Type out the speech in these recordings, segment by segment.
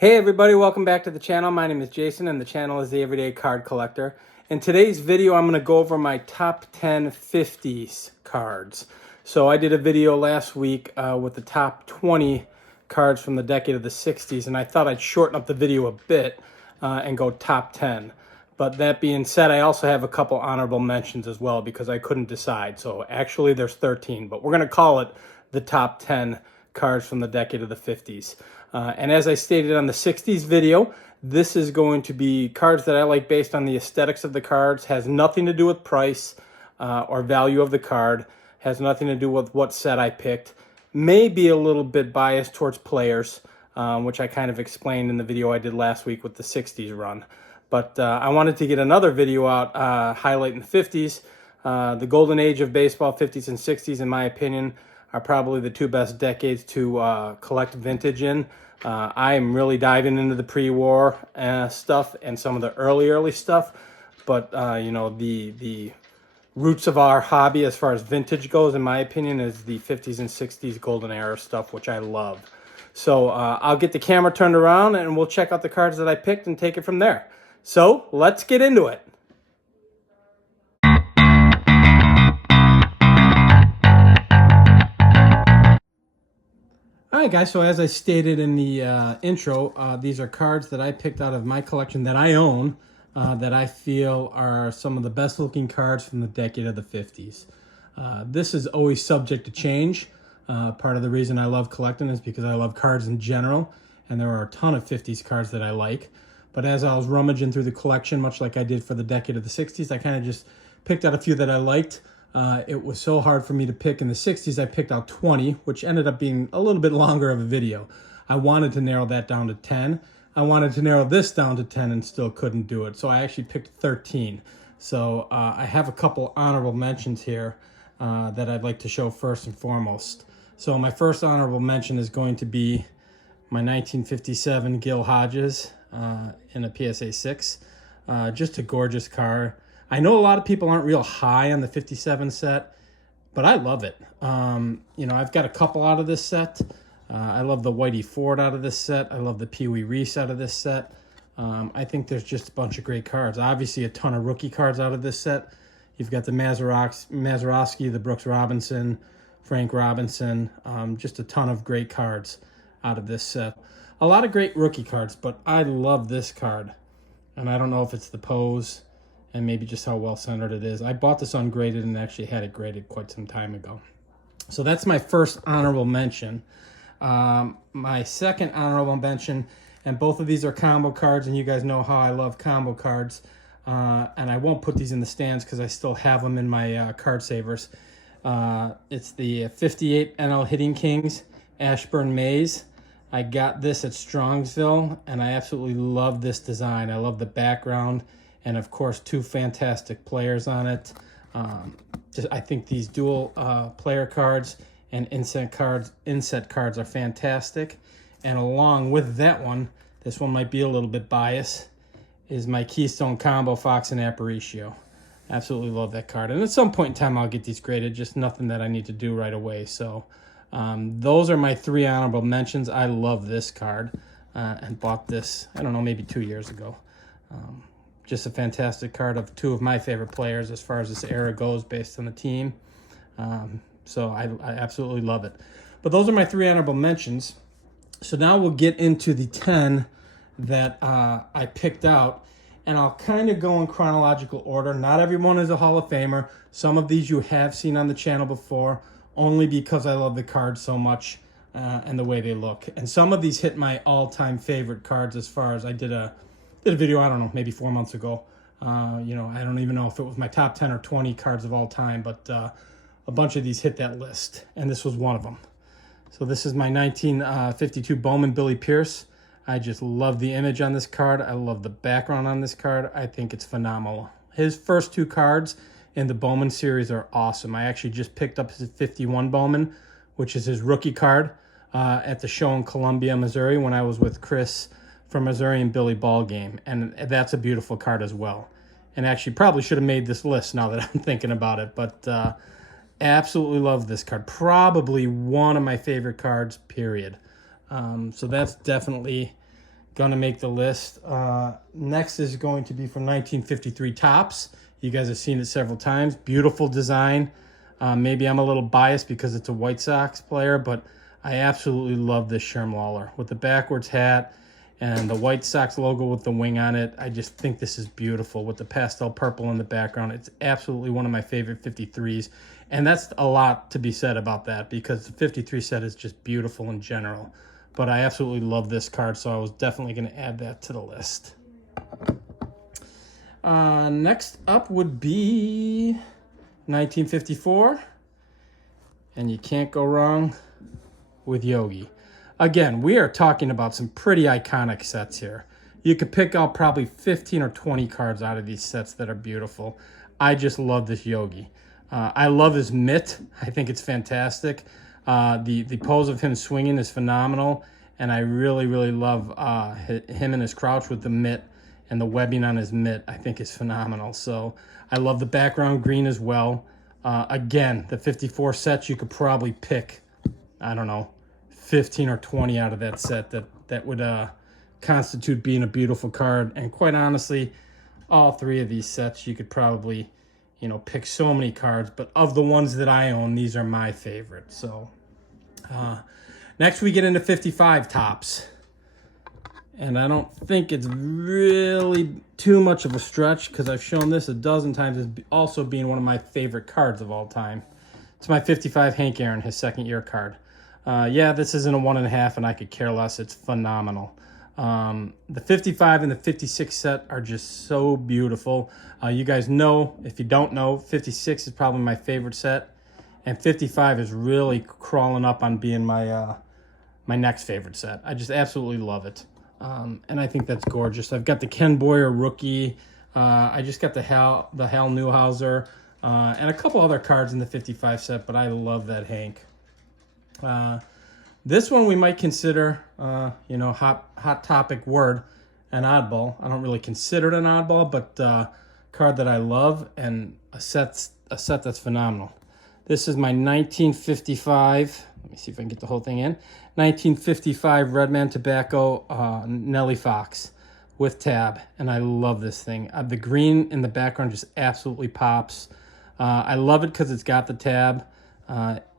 Hey everybody, welcome back to the channel. My name is Jason and the channel is the Everyday Card Collector. In today's video, I'm going to go over my top 10 50s cards. So I did a video last week with the top 20 cards from the decade of the 60s, and I thought I'd shorten up the video a bit and go top 10. But that being said, I also have a couple honorable mentions as well because I couldn't decide. So actually there's 13, but we're going to call it the top 10 cards from the decade of the 50s. And as I stated on the 60s video, this is going to be cards that I like based on the aesthetics of the cards. Has nothing to do with price or value of the card. Has nothing to do with what set I picked. May be a little bit biased towards players, which I kind of explained in the video I did last week with the 60s run. But I wanted to get another video out highlighting the 50s. The golden age of baseball, 50s and 60s, in my opinion, are probably the two best decades to collect vintage in. I am really diving into the pre-war stuff and some of the early stuff. But, you know, the roots of our hobby as far as vintage goes, in my opinion, is the 50s and 60s golden era stuff, which I love. So I'll get the camera turned around and we'll check out the cards that I picked and take it from there. So let's get into it. All right, guys, so as I stated in the intro, these are cards that I picked out of my collection that I own, that I feel are some of the best looking cards from the decade of the 50s. This is always subject to change. Part of the reason I love collecting is because I love cards in general, and there are a ton of 50s cards that I like. But as I was rummaging through the collection, much like I did for the decade of the 60s, I kind of just picked out a few that I liked. It was so hard for me to pick. In the 60s, I picked out 20, which ended up being a little bit longer of a video. I wanted to narrow that down to 10. I wanted to narrow this down to 10 and still couldn't do it. So I actually picked 13. So I have a couple honorable mentions here that I'd like to show first and foremost. So my first honorable mention is going to be my 1957 Gil Hodges in a PSA 6. Just a gorgeous card. I know a lot of people aren't real high on the 57 set, but I love it. You know, I've got a couple out of this set. I love the Whitey Ford out of this set. I love the Pee Wee Reese out of this set. I think there's just a bunch of great cards. Obviously, a ton of rookie cards out of this set. You've got the Mazeroski, the Brooks Robinson, Frank Robinson. Just a ton of great cards out of this set. A lot of great rookie cards, but I love this card. And I don't know if it's the pose and maybe just how well centered it is. I bought this ungraded and actually had it graded quite some time ago. So that's my first honorable mention. My second honorable mention, and both of these are combo cards, and you guys know how I love combo cards. And I won't put these in the stands because I still have them in my card savers. It's the 58 NL Hitting Kings Ashburn Maze. I got this at Strongsville, and I absolutely love this design. I love the background, and of course, two fantastic players on it. I think these dual player cards and inset cards are fantastic. And along with that one, this one might be a little bit biased, is my Keystone Combo Fox and Aparicio. Absolutely love that card. And at some point in time, I'll get these graded, just nothing that I need to do right away. So those are my three honorable mentions. I love this card and bought this, I don't know, maybe 2 years ago. Just a fantastic card of two of my favorite players as far as this era goes based on the team. So I absolutely love it. But those are my three honorable mentions. So now we'll get into the 10 that I picked out. And I'll kind of go in chronological order. Not everyone is a Hall of Famer. Some of these you have seen on the channel before, only because I love the cards so much and the way they look. And some of these hit my all-time favorite cards as far as I did a video, I don't know, maybe 4 months ago. You know, I don't even know if it was my top 10 or 20 cards of all time, but a bunch of these hit that list, and this was one of them. So this is my 1952 Bowman Billy Pierce. I just love the image on this card. I love the background on this card. I think it's phenomenal. His first two cards in the Bowman series are awesome. I actually just picked up his 51 Bowman, which is his rookie card, at the show in Columbia, Missouri, when I was with Chris from Missouri and Billy Ball game. And that's a beautiful card as well. And actually probably should have made this list now that I'm thinking about it. But absolutely love this card. Probably one of my favorite cards, period. So that's definitely gonna make the list. Next is going to be from 1953 Topps. You guys have seen it several times. Beautiful design. Maybe I'm a little biased because it's a White Sox player, but I absolutely love this Sherm Lawler with the backwards hat and the White Sox logo with the wing on it. I just think this is beautiful with the pastel purple in the background. It's absolutely one of my favorite 53s. And that's a lot to be said about that because the 53 set is just beautiful in general. But I absolutely love this card, so I was definitely going to add that to the list. Next up would be 1954. And you can't go wrong with Yogi. Again, we are talking about some pretty iconic sets here. You could pick out probably 15 or 20 cards out of these sets that are beautiful. I just love this Yogi. I love his mitt. I think it's fantastic. The pose of him swinging is phenomenal. And I really, really love him and his crouch with the mitt and the webbing on his mitt. I think is phenomenal. So I love the background green as well. Again, the 54 sets, you could probably pick, I don't know, 15 or 20 out of that set that would constitute being a beautiful card. And quite honestly, all three of these sets, you could probably, you know, pick so many cards. But of the ones that I own, these are my favorite. So next we get into 55 Topps. And I don't think it's really too much of a stretch because I've shown this a dozen times as also being one of my favorite cards of all time. It's my 55 Hank Aaron, his second year card. Yeah, this isn't a 1.5 and I could care less. It's phenomenal. The 55 and the 56 set are just so beautiful. You guys know, if you don't know, 56 is probably my favorite set. And 55 is really crawling up on being my my next favorite set. I just absolutely love it. And I think that's gorgeous. I've got the Ken Boyer rookie. I just got the Hal Newhouser and a couple other cards in the 55 set, but I love that Hank. This one we might consider, you know, hot topic word, an oddball. I don't really consider it an oddball, but card that I love and a set that's phenomenal. This is my 1955. Let me see if I can get the whole thing in. 1955 Redman Tobacco Nelly Fox with tab, and I love this thing. The green in the background just absolutely pops. I love it because it's got the tab.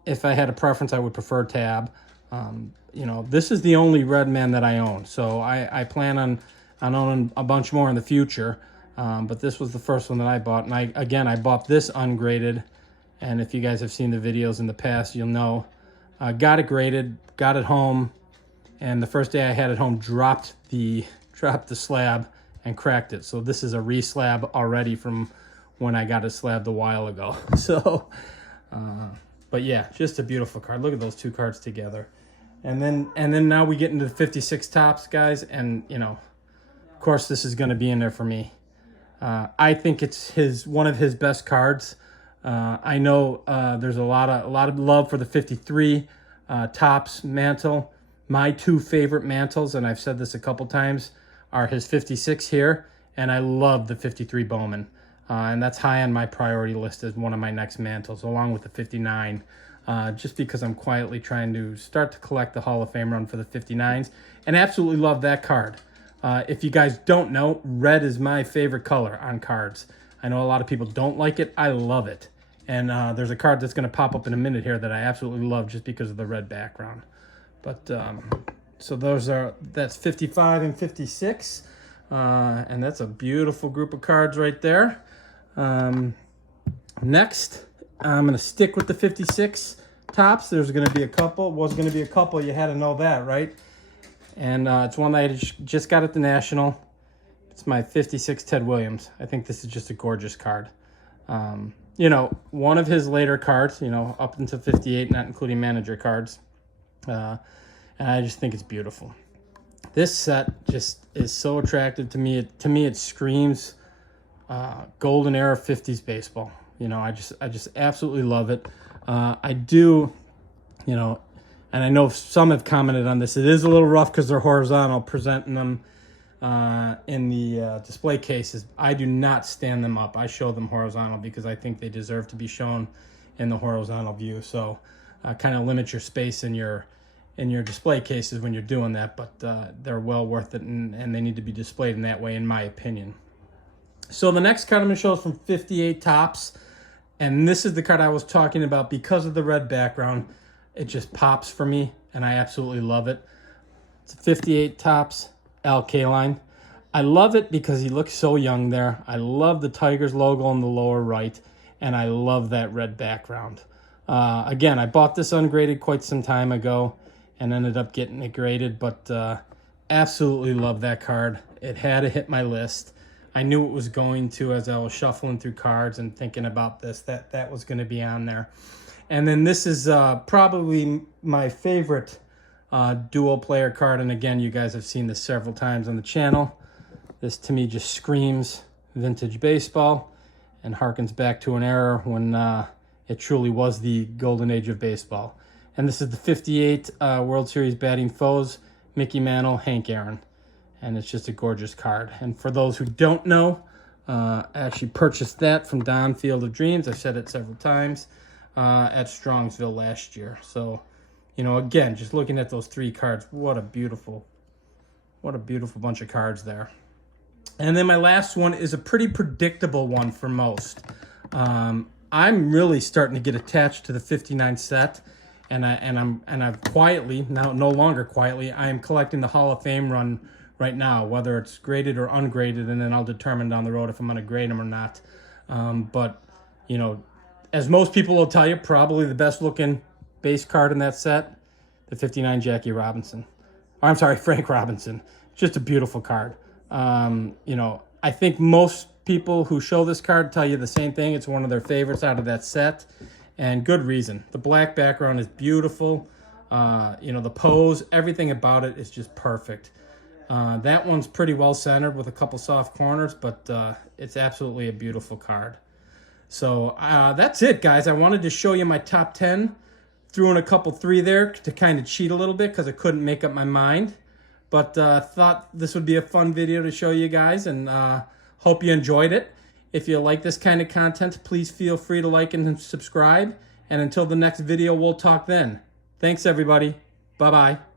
If I had a preference, I would prefer tab. You know, this is the only Redman that I own, so I plan on owning a bunch more in the future. But this was the first one that I bought, and I bought this ungraded. And if you guys have seen the videos in the past, you'll know. Got it graded, got it home, and the first day I had it home, dropped the slab and cracked it. So this is a re-slab already from when I got it slabbed a while ago. So, but yeah, just a beautiful card. Look at those two cards together. And then now we get into the 56 Topps, guys, and you know, of course this is going to be in there for me. I think it's one of his best cards. I know there's a lot of love for the 53 Topps mantle. My two favorite mantles, and I've said this a couple times, are his 56 here, and I love the 53 Bowman. And that's high on my priority list as one of my next mantles, along with the 59. Just because I'm quietly trying to start to collect the Hall of Fame run for the 59s, and absolutely love that card. If you guys don't know, red is my favorite color on cards. I know a lot of people don't like it. I love it. And there's a card that's going to pop up in a minute here that I absolutely love just because of the red background. But so that's 55 and 56. And that's a beautiful group of cards right there. Next, I'm going to stick with the 56 Topps. There's going to be a couple. Was going to be a couple. You had to know that, right? And it's one that I just got at the National. It's my 56 Ted Williams. I think this is just a gorgeous card. You know, one of his later cards, you know, up until 58, not including manager cards. And I just think it's beautiful. This set just is so attractive to me. To me, it screams golden era 50s baseball. You know, I just absolutely love it. I do, you know, and I know some have commented on this. It is a little rough because they're horizontal, presenting them in the display cases. I do not stand them up. I show them horizontal because I think they deserve to be shown in the horizontal view. So kind of limit your space in your in your display cases when you're doing that, but they're well worth it, and they need to be displayed in that way, in my opinion. So the next card I'm going to show is from 58 Topps, and this is the card I was talking about because of the red background. It just pops for me, and I absolutely love it. It's a 58 Topps Al Kaline. I love it because he looks so young there. I love the Tigers logo on the lower right, and I love that red background. Again, I bought this ungraded quite some time ago and ended up getting it graded, but absolutely love that card. It had to hit my list. I knew it was going to as I was shuffling through cards and thinking about this, that was going to be on there. And then this is probably my favorite dual player card. And again, you guys have seen this several times on the channel. This to me just screams vintage baseball and harkens back to an era when it truly was the golden age of baseball. And this is the 58 World Series batting foes, Mickey Mantle, Hank Aaron. And it's just a gorgeous card. And for those who don't know, I actually purchased that from Don Field of Dreams. I've said it several times at Strongsville last year. So, you know, again, just looking at those three cards, what a beautiful bunch of cards there. And then my last one is a pretty predictable one for most. I'm really starting to get attached to the 59 set, and I've quietly, now no longer quietly, I am collecting the Hall of Fame run right now, whether it's graded or ungraded, and then I'll determine down the road if I'm going to grade them or not. But, you know, as most people will tell you, probably the best looking base card in that set, the 59 Jackie Robinson. Or, I'm sorry, Frank Robinson. Just a beautiful card. You know, I think most people who show this card tell you the same thing. It's one of their favorites out of that set, and good reason. The black background is beautiful. You know, the pose, everything about it is just perfect. That one's pretty well centered with a couple soft corners, but it's absolutely a beautiful card. So that's it, guys. I wanted to show you my top 10. Threw in a couple 3 there to kind of cheat a little bit because I couldn't make up my mind. But thought this would be a fun video to show you guys, and hope you enjoyed it. If you like this kind of content, please feel free to like and subscribe. And until the next video, we'll talk then. Thanks, everybody. Bye-bye.